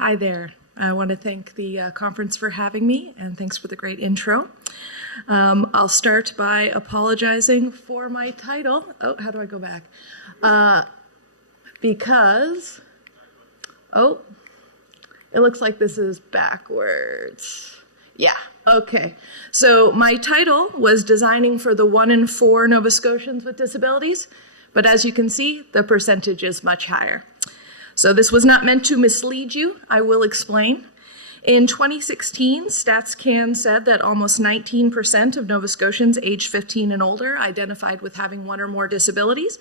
Hi there. I want to thank the conference for having me, and thanks for the great intro. I'll start by apologizing for my title. Oh, how do I go back? Because, it looks like this is backwards. Yeah, okay. So my title was Designing for the 1 in 4 Nova Scotians with Disabilities, but as you can see, the percentage is much higher. So this was not meant to mislead you. I will explain. In 2016, StatsCan said that almost 19% of Nova Scotians aged 15 and older identified with having 1 or more disabilities,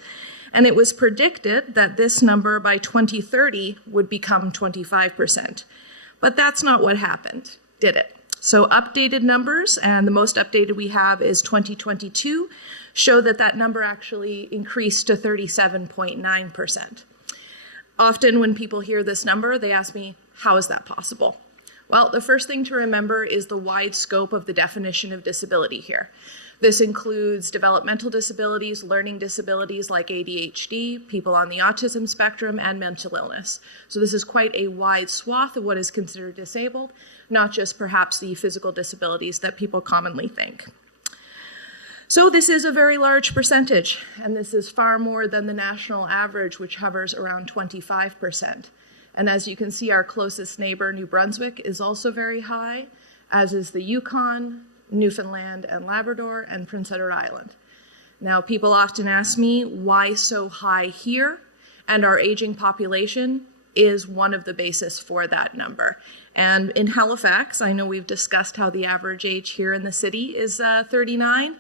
and it was predicted that this number by 2030 would become 25%. But that's not what happened, did it? So updated numbers, and the most updated we have is 2022, show that that number actually increased to 37.9%. Often when people hear this number, they ask me, how is that possible? Well, the first thing to remember is the wide scope of the definition of disability here. This includes developmental disabilities, learning disabilities like ADHD, people on the autism spectrum, and mental illness. So this is quite a wide swath of what is considered disabled, not just perhaps the physical disabilities that people commonly think. So this is a very large percentage, and this is far more than the national average, which hovers around 25%. And as you can see, our closest neighbor, New Brunswick, is also very high, as is the Yukon, Newfoundland and Labrador, and Prince Edward Island. Now, people often ask me, why so high here? And our aging population is one of the basis for that number. And in Halifax, I know we've discussed how the average age here in the city is 39.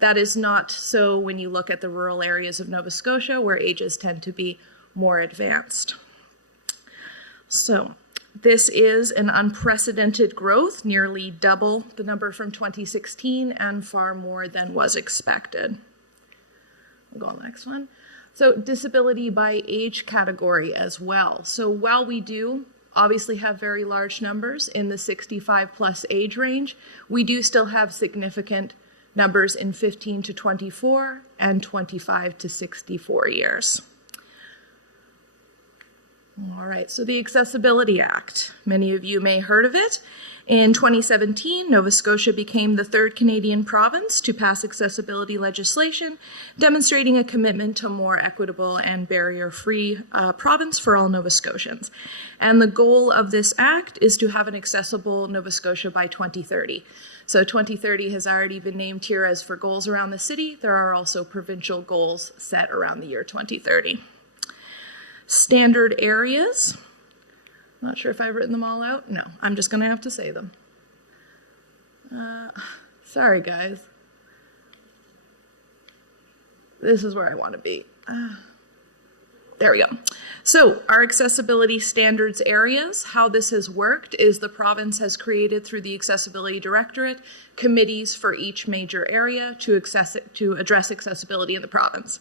That is not so when you look at the rural areas of Nova Scotia, where ages tend to be more advanced. So this is an unprecedented growth, nearly double the number from 2016 and far more than was expected. We'll go on the next one. So disability by age category as well. So while we do obviously have very large numbers in the 65 plus age range, we do still have significant numbers in 15 to 24 and 25 to 64 years. All right, so the Accessibility Act. Many of you may have heard of it. In 2017, Nova Scotia became the 3rd Canadian province to pass accessibility legislation, demonstrating a commitment to more equitable and barrier-free province for all Nova Scotians. And the goal of this act is to have an accessible Nova Scotia by 2030. So 2030 has already been named here as for goals around the city. There are also provincial goals set around the year 2030. Standard areas. Not sure if I've written them all out. No, I'm just going to have to say them. Sorry, guys. This is where I want to be. There we go. So our accessibility standards areas, how this has worked is the province has created through the Accessibility Directorate committees for each major area to address accessibility in the province.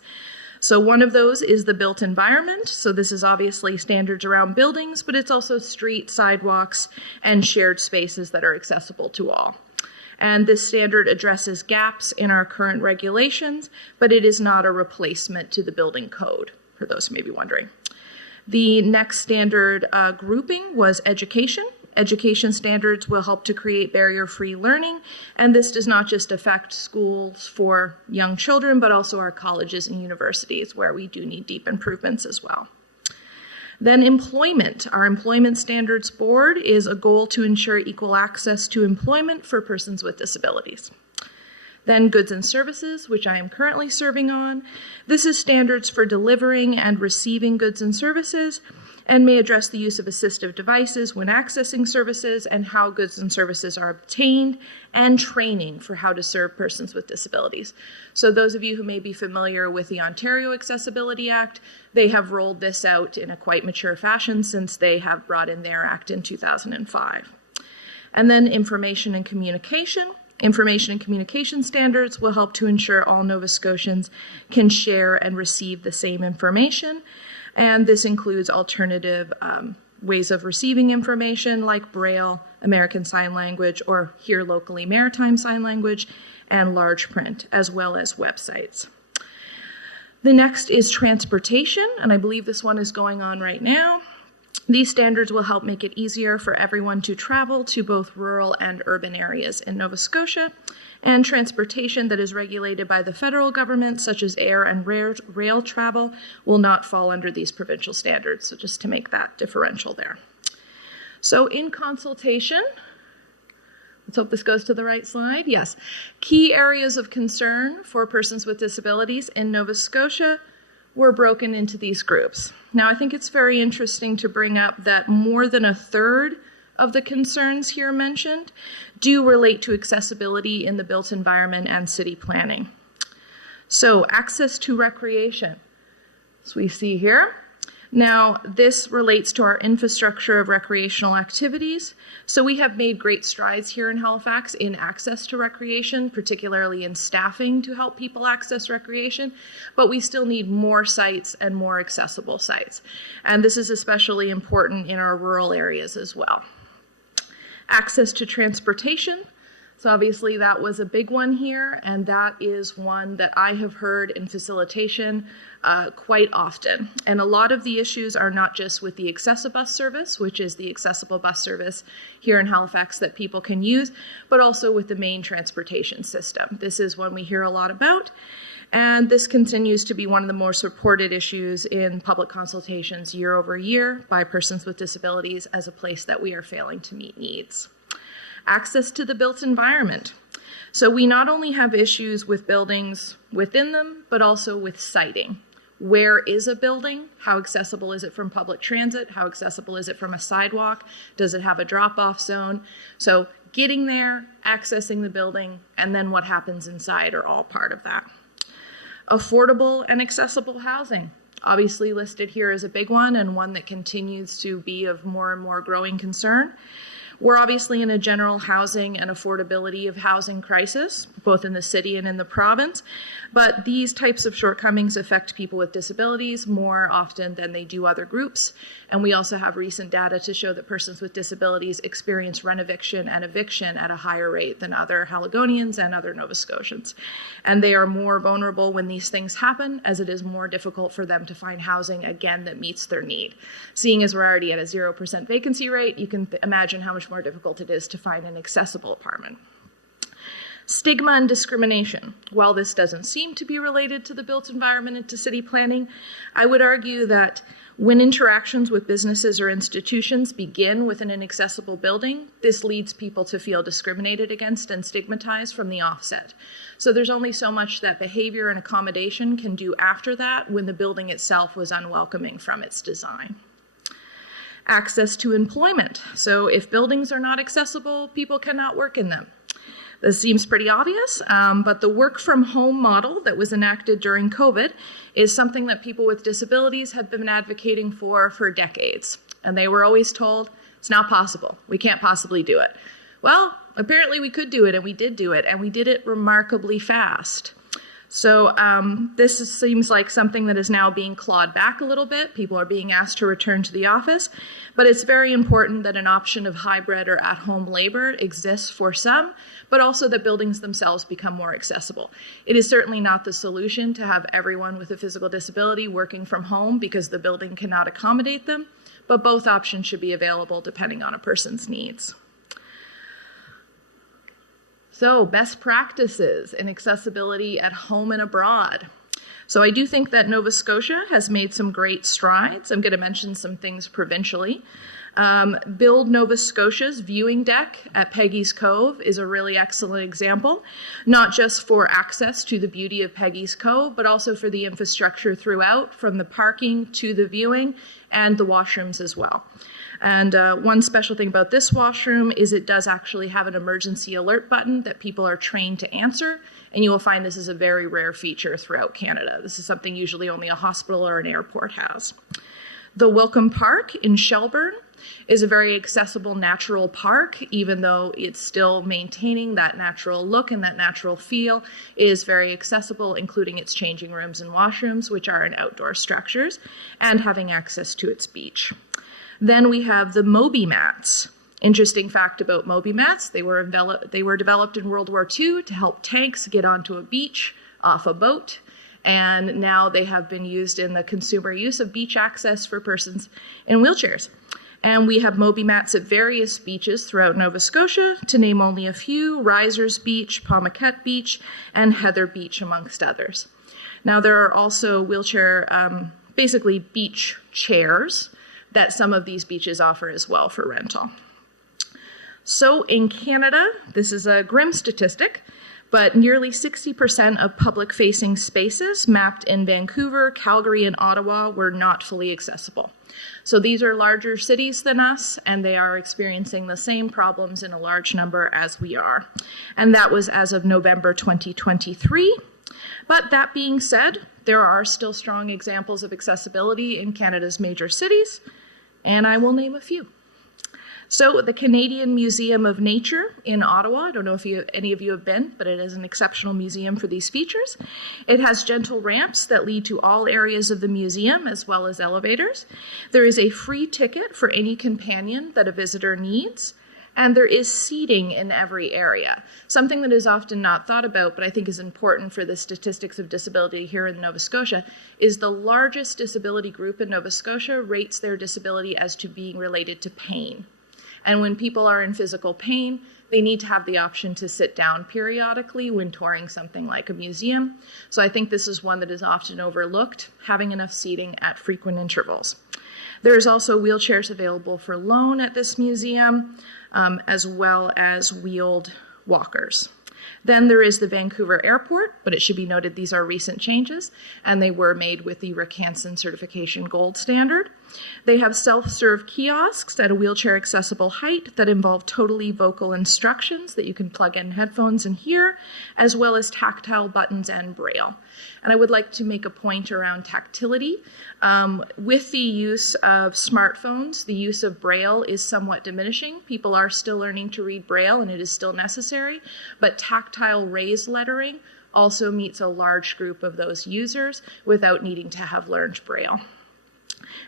So one of those is the built environment. So this is obviously standards around buildings, but it's also street, sidewalks, and shared spaces that are accessible to all. And this standard addresses gaps in our current regulations, but it is not a replacement to the building code, for those who may be wondering. The next standard grouping was education. Education standards will help to create barrier-free learning, and this does not just affect schools for young children, but also our colleges and universities, where we do need deep improvements as well. Then employment. Our Employment Standards Board is a goal to ensure equal access to employment for persons with disabilities. Then goods and services, which I am currently serving on. This is standards for delivering and receiving goods and services, and may address the use of assistive devices when accessing services and how goods and services are obtained, and training for how to serve persons with disabilities. So those of you who may be familiar with the Ontario Accessibility Act, they have rolled this out in a quite mature fashion since they have brought in their act in 2005. And then information and communication. Information and communication standards will help to ensure all Nova Scotians can share and receive the same information. And this includes alternative ways of receiving information like Braille, American Sign Language, or here locally Maritime Sign Language, and large print, as well as websites. The next is transportation, and I believe this one is going on right now. These standards will help make it easier for everyone to travel to both rural and urban areas in Nova Scotia, and transportation that is regulated by the federal government, such as air and rail travel, will not fall under these provincial standards. So just to make that differential there. So in consultation, let's hope this goes to the right slide. Yes. Key areas of concern for persons with disabilities in Nova Scotia were broken into these groups. Now, I think it's very interesting to bring up that more than a third of the concerns here mentioned do relate to accessibility in the built environment and city planning. So, access to recreation, as we see here. Now, this relates to our infrastructure of recreational activities. So we have made great strides here in Halifax in access to recreation, particularly in staffing to help people access recreation, but we still need more sites and more accessible sites. And this is especially important in our rural areas as well. Access to transportation. So obviously that was a big one here, and that is one that I have heard in facilitation quite often. And a lot of the issues are not just with the Accessibus service, which is the accessible bus service here in Halifax that people can use, but also with the main transportation system. This is one we hear a lot about, and this continues to be one of the most reported issues in public consultations year over year by persons with disabilities as a place that we are failing to meet needs. Access to the built environment. So we not only have issues with buildings within them, but also with siting. Where is a building? How accessible is it from public transit? How accessible is it from a sidewalk? Does it have a drop-off zone? So getting there, accessing the building, and then what happens inside are all part of that. Affordable and accessible housing. Obviously listed here as a big one, and one that continues to be of more and more growing concern. We're obviously in a general housing and affordability of housing crisis, both in the city and in the province, but these types of shortcomings affect people with disabilities more often than they do other groups. And we also have recent data to show that persons with disabilities experience rent-eviction and eviction at a higher rate than other Haligonians and other Nova Scotians. And they are more vulnerable when these things happen, as it is more difficult for them to find housing, again, that meets their need. Seeing as we're already at a 0% vacancy rate, you can imagine how much more difficult it is to find an accessible apartment. Stigma and discrimination. While this doesn't seem to be related to the built environment and to city planning, I would argue that when interactions with businesses or institutions begin within an accessible building, this leads people to feel discriminated against and stigmatized from the offset. So there's only so much that behavior and accommodation can do after that when the building itself was unwelcoming from its design. Access to employment. So if buildings are not accessible, people cannot work in them. This seems pretty obvious, but the work from home model that was enacted during COVID is something that people with disabilities have been advocating for decades. And they were always told, it's not possible. We can't possibly do it. Well, apparently we could do it, and we did do it, and we did it remarkably fast. So this seems like something that is now being clawed back a little bit. People are being asked to return to the office, but it's very important that an option of hybrid or at-home labor exists for some, but also that buildings themselves become more accessible. It is certainly not the solution to have everyone with a physical disability working from home because the building cannot accommodate them, but both options should be available depending on a person's needs. So, best practices in accessibility at home and abroad. So I do think that Nova Scotia has made some great strides. I'm going to mention some things provincially. Build Nova Scotia's viewing deck at Peggy's Cove is a really excellent example, not just for access to the beauty of Peggy's Cove, but also for the infrastructure throughout, from the parking to the viewing and the washrooms as well. And one special thing about this washroom is it does actually have an emergency alert button that people are trained to answer, and you will find this is a very rare feature throughout Canada. This is something usually only a hospital or an airport has. The Welcome Park in Shelburne is a very accessible natural park, even though it's still maintaining that natural look and that natural feel. It is very accessible, including its changing rooms and washrooms, which are in outdoor structures, and having access to its beach. Then we have the Moby mats. Interesting fact about Moby mats, they were developed in World War II to help tanks get onto a beach off a boat, and now they have been used in the consumer use of beach access for persons in wheelchairs. And we have Moby mats at various beaches throughout Nova Scotia, to name only a few: Risers Beach, Paumaquette Beach, and Heather Beach, amongst others. Now, there are also wheelchair, basically beach chairs that some of these beaches offer as well for rental. So in Canada, this is a grim statistic, but nearly 60% of public-facing spaces mapped in Vancouver, Calgary, and Ottawa were not fully accessible. So these are larger cities than us, and they are experiencing the same problems in a large number as we are. And that was as of November 2023. But that being said, there are still strong examples of accessibility in Canada's major cities, and I will name a few. So the Canadian Museum of Nature in Ottawa, I don't know if any of you have been, but it is an exceptional museum for these features. It has gentle ramps that lead to all areas of the museum, as well as elevators. There is a free ticket for any companion that a visitor needs, and there is seating in every area. Something that is often not thought about, but I think is important for the statistics of disability here in Nova Scotia, is the largest disability group in Nova Scotia rates their disability as to being related to pain. And when people are in physical pain, they need to have the option to sit down periodically when touring something like a museum. So I think this is one that is often overlooked, having enough seating at frequent intervals. There's also wheelchairs available for loan at this museum, as well as wheeled walkers. Then there is the Vancouver Airport, but it should be noted these are recent changes, and they were made with the Rick Hansen Certification Gold Standard. They have self-serve kiosks at a wheelchair-accessible height that involve totally vocal instructions that you can plug in headphones and hear, as well as tactile buttons and braille. And I would like to make a point around tactility. With the use of smartphones, the use of braille is somewhat diminishing. People are still learning to read braille, and it is still necessary, but tactile raised lettering also meets a large group of those users without needing to have learned braille,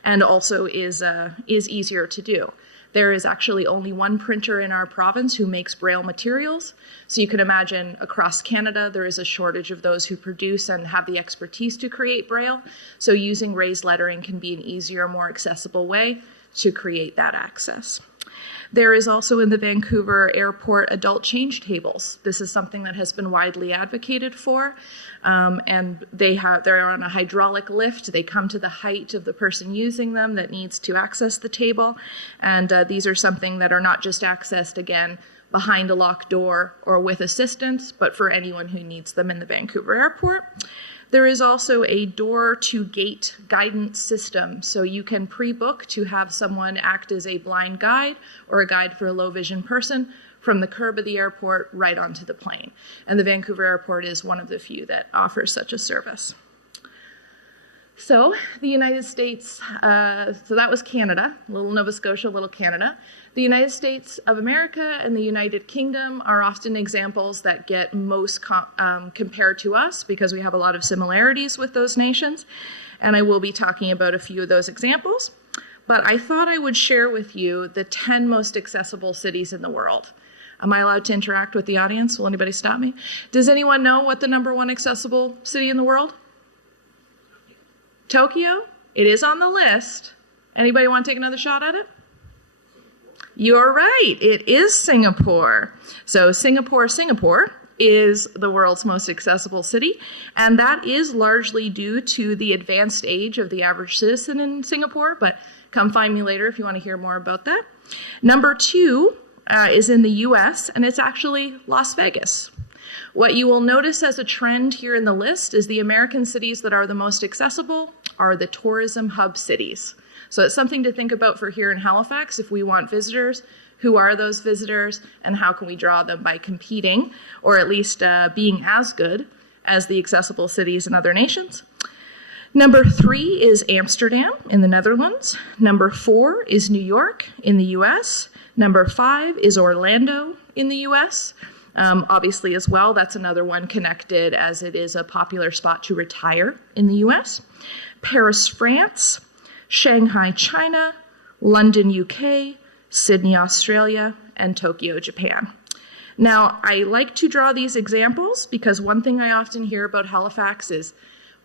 and also is easier to do. There is actually only one printer in our province who makes braille materials. So you can imagine across Canada, there is a shortage of those who produce and have the expertise to create braille. So using raised lettering can be an easier, more accessible way to create that access. There is also in the Vancouver Airport adult change tables. This is something that has been widely advocated for, and they're on a hydraulic lift. They come to the height of the person using them that needs to access the table, and these are something that are not just accessed, again, behind a locked door or with assistance, but for anyone who needs them in the Vancouver Airport. There is also a door-to-gate guidance system, so you can pre-book to have someone act as a blind guide or a guide for a low-vision person from the curb of the airport right onto the plane. And the Vancouver Airport is one of the few that offers such a service. So the United States, so that was Canada, little Nova Scotia, little Canada. The United States of America and the United Kingdom are often examples that get most compared to us because we have a lot of similarities with those nations. And I will be talking about a few of those examples. But I thought I would share with you the 10 most accessible cities in the world. Am I allowed to interact with the audience? Will anybody stop me? Does anyone know what the #1 accessible city in the world? Tokyo? It is on the list. Anybody want to take another shot at it? You're right, it is Singapore. So Singapore is the world's most accessible city, and that is largely due to the advanced age of the average citizen in Singapore, but come find me later if you want to hear more about that. #2 is in the US, and it's actually Las Vegas. What you will notice as a trend here in the list is the American cities that are the most accessible are the tourism hub cities. So it's something to think about for here in Halifax if we want visitors. Who are those visitors and how can we draw them by competing or at least being as good as the accessible cities in other nations? #3 is Amsterdam in the Netherlands. #4 is New York in the US. #5 is Orlando in the US. Obviously as well, that's another one connected as it is a popular spot to retire in the US. Paris, France. Shanghai, China. London, UK. Sydney, Australia, and Tokyo, Japan. Now, I like to draw these examples because one thing I often hear about Halifax is,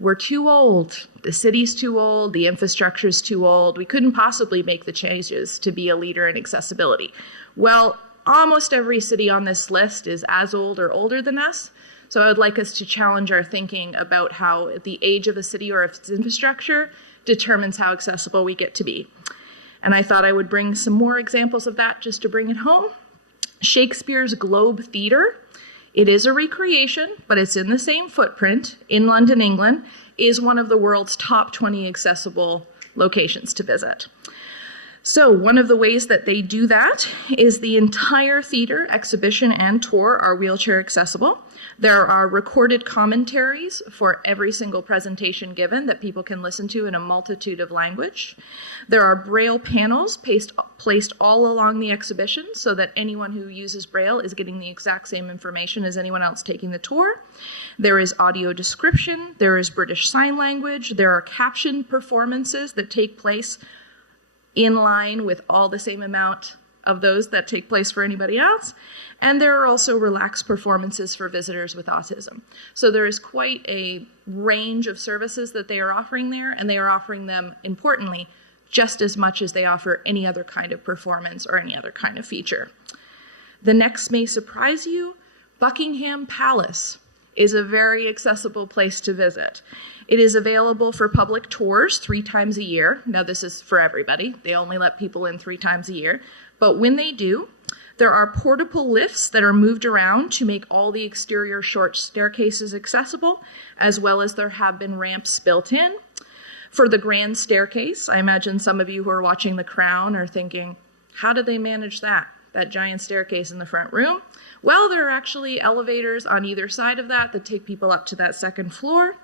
we're too old, the city's too old, the infrastructure's too old, we couldn't possibly make the changes to be a leader in accessibility. Well, almost every city on this list is as old or older than us, so I would like us to challenge our thinking about how the age of a city or its infrastructure determines how accessible we get to be. And I thought I would bring some more examples of that just to bring it home. Shakespeare's Globe Theatre, it is a recreation, but it's in the same footprint in London, England, is one of the world's top 20 accessible locations to visit. So one of the ways that they do that is the entire theater, exhibition, and tour are wheelchair accessible. There are recorded commentaries for every single presentation given that people can listen to in a multitude of language. There are Braille panels placed all along the exhibition so that anyone who uses Braille is getting the exact same information as anyone else taking the tour. There is audio description, there is British Sign Language, there are captioned performances that take place in line with all the same amount of those that take place for anybody else. And there are also relaxed performances for visitors with autism. So there is quite a range of services that they are offering there, and they are offering them, importantly, just as much as they offer any other kind of performance or any other kind of feature. The next may surprise you. Buckingham Palace is a very accessible place to visit. It is available for public tours 3 times a year. Now this is for everybody. They only let people in 3 times a year. But when they do, there are portable lifts that are moved around to make all the exterior short staircases accessible, as well as there have been ramps built in. For the grand staircase, I imagine some of you who are watching The Crown are thinking, how did they manage that giant staircase in the front room? Well, there are actually elevators on either side of that take people up to that second floor.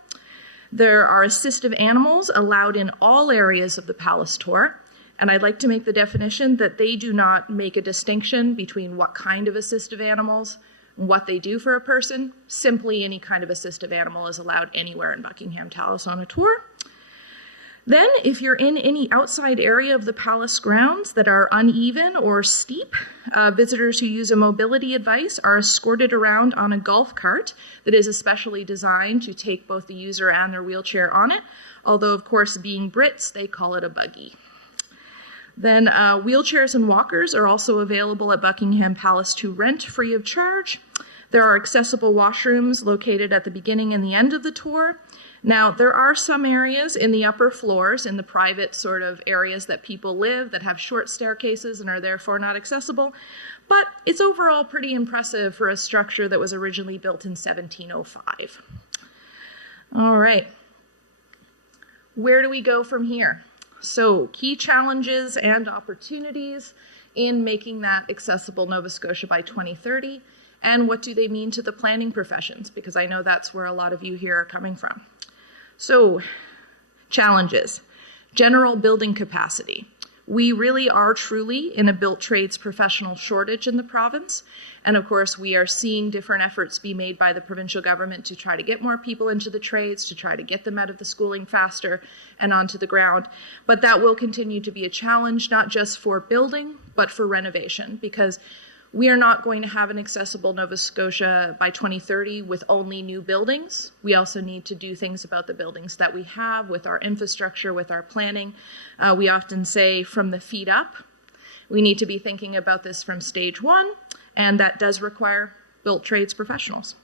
There are assistive animals allowed in all areas of the palace tour. And I'd like to make the definition that they do not make a distinction between what kind of assistive animals and what they do for a person. Simply any kind of assistive animal is allowed anywhere in Buckingham Palace on a tour. Then, if you're in any outside area of the palace grounds that are uneven or steep, visitors who use a mobility device are escorted around on a golf cart that is especially designed to take both the user and their wheelchair on it. Although, of course, being Brits, they call it a buggy. Then wheelchairs and walkers are also available at Buckingham Palace to rent free of charge. There are accessible washrooms located at the beginning and the end of the tour. Now, there are some areas in the upper floors, in the private sort of areas that people live, that have short staircases and are therefore not accessible, but it's overall pretty impressive for a structure that was originally built in 1705. All right. Where do we go from here? So, key challenges and opportunities in making that accessible Nova Scotia by 2030, and what do they mean to the planning professions? Because I know that's where a lot of you here are coming from. So, challenges. General building capacity. We really are truly in a built trades professional shortage in the province. And of course, we are seeing different efforts be made by the provincial government to try to get more people into the trades, to try to get them out of the schooling faster and onto the ground. But that will continue to be a challenge, not just for building, but for renovation, because we are not going to have an accessible Nova Scotia by 2030 with only new buildings. We also need to do things about the buildings that we have with our infrastructure, with our planning. We often say from the feet up. We need to be thinking about this from stage 1, and that does require built trades professionals.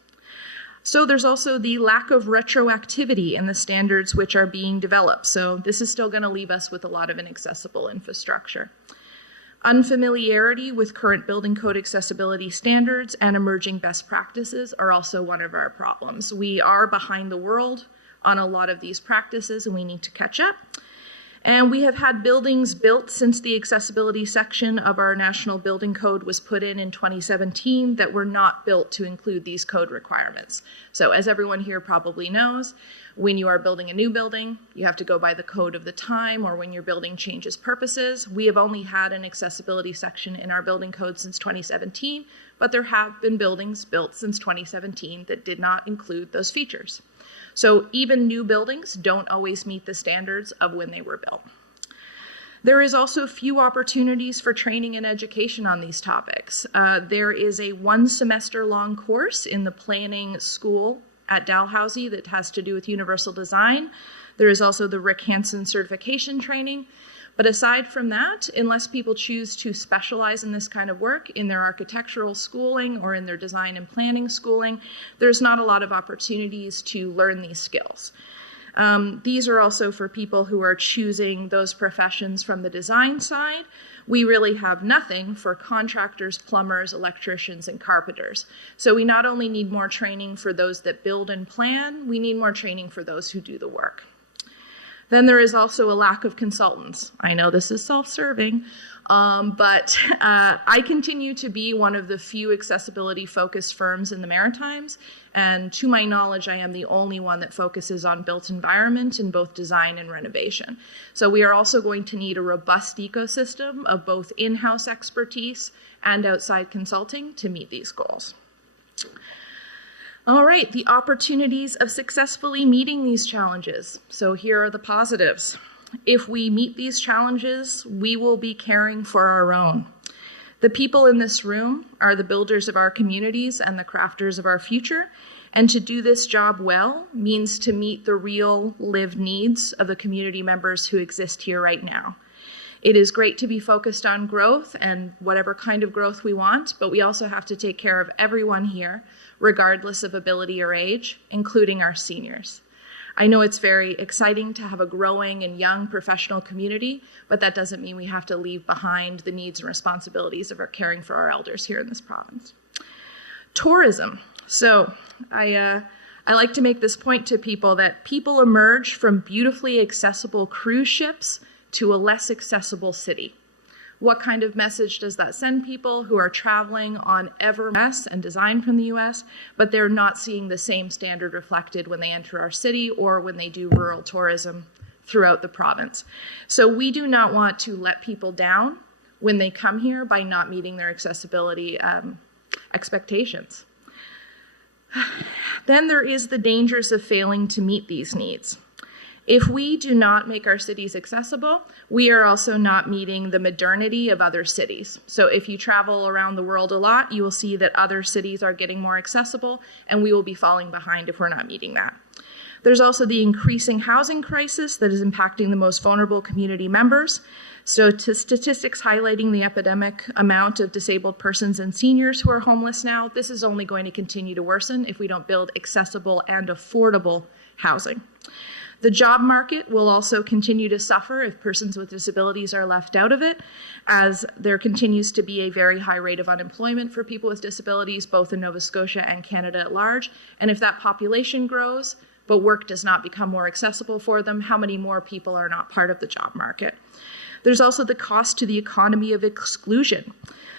So there's also the lack of retroactivity in the standards which are being developed. So this is still going to leave us with a lot of inaccessible infrastructure. Unfamiliarity with current building code accessibility standards and emerging best practices are also one of our problems. We are behind the world on a lot of these practices, and we need to catch up. And we have had buildings built since the accessibility section of our National Building Code was put in 2017 that were not built to include these code requirements. So as everyone here probably knows, when you are building a new building, you have to go by the code of the time, or when your building changes purposes. We have only had an accessibility section in our building code since 2017, but there have been buildings built since 2017 that did not include those features. So even new buildings don't always meet the standards of when they were built. There is also few opportunities for training and education on these topics. There is a 1 semester long course in the planning school at Dalhousie that has to do with universal design. There is also the Rick Hansen certification training. But aside from that, unless people choose to specialize in this kind of work in their architectural schooling or in their design and planning schooling, there's not a lot of opportunities to learn these skills. These are also for people who are choosing those professions from the design side. We really have nothing for contractors, plumbers, electricians, and carpenters. So we not only need more training for those that build and plan, we need more training for those who do the work. Then there is also a lack of consultants. I know this is self-serving, but I continue to be one of the few accessibility-focused firms in the Maritimes, and to my knowledge, I am the only one that focuses on built environment in both design and renovation. So we are also going to need a robust ecosystem of both in-house expertise and outside consulting to meet these goals. All right, the opportunities of successfully meeting these challenges. So here are the positives. If we meet these challenges, we will be caring for our own. The people in this room are the builders of our communities and the crafters of our future, and to do this job well means to meet the real lived needs of the community members who exist here right now. It is great to be focused on growth and whatever kind of growth we want, but we also have to take care of everyone here, regardless of ability or age, including our seniors. I know it's very exciting to have a growing and young professional community, but that doesn't mean we have to leave behind the needs and responsibilities of our caring for our elders here in this province. Tourism. So I like to make this point to people that people emerge from beautifully accessible cruise ships to a less accessible city. What kind of message does that send people who are traveling on US and designed from the US, but they're not seeing the same standard reflected when they enter our city or when they do rural tourism throughout the province? So we do not want to let people down when they come here by not meeting their accessibility expectations. Then there is the dangers of failing to meet these needs. If we do not make our cities accessible, we are also not meeting the modernity of other cities. So if you travel around the world a lot, you will see that other cities are getting more accessible, and we will be falling behind if we're not meeting that. There's also the increasing housing crisis that is impacting the most vulnerable community members. So to statistics highlighting the epidemic amount of disabled persons and seniors who are homeless now, this is only going to continue to worsen if we don't build accessible and affordable housing. The job market will also continue to suffer if persons with disabilities are left out of it, as there continues to be a very high rate of unemployment for people with disabilities, both in Nova Scotia and Canada at large. And if that population grows, but work does not become more accessible for them, how many more people are not part of the job market? There's also the cost to the economy of exclusion.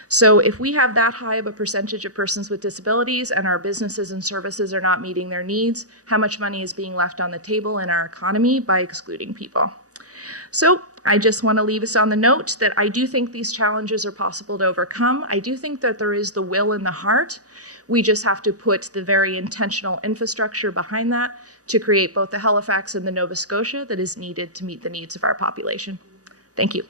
So if we have that high of a percentage of persons with disabilities and our businesses and services are not meeting their needs, how much money is being left on the table in our economy by excluding people? So I just want to leave us on the note that I do think these challenges are possible to overcome. I do think that there is the will and the heart. We just have to put the very intentional infrastructure behind that to create both the Halifax and the Nova Scotia that is needed to meet the needs of our population. Thank you.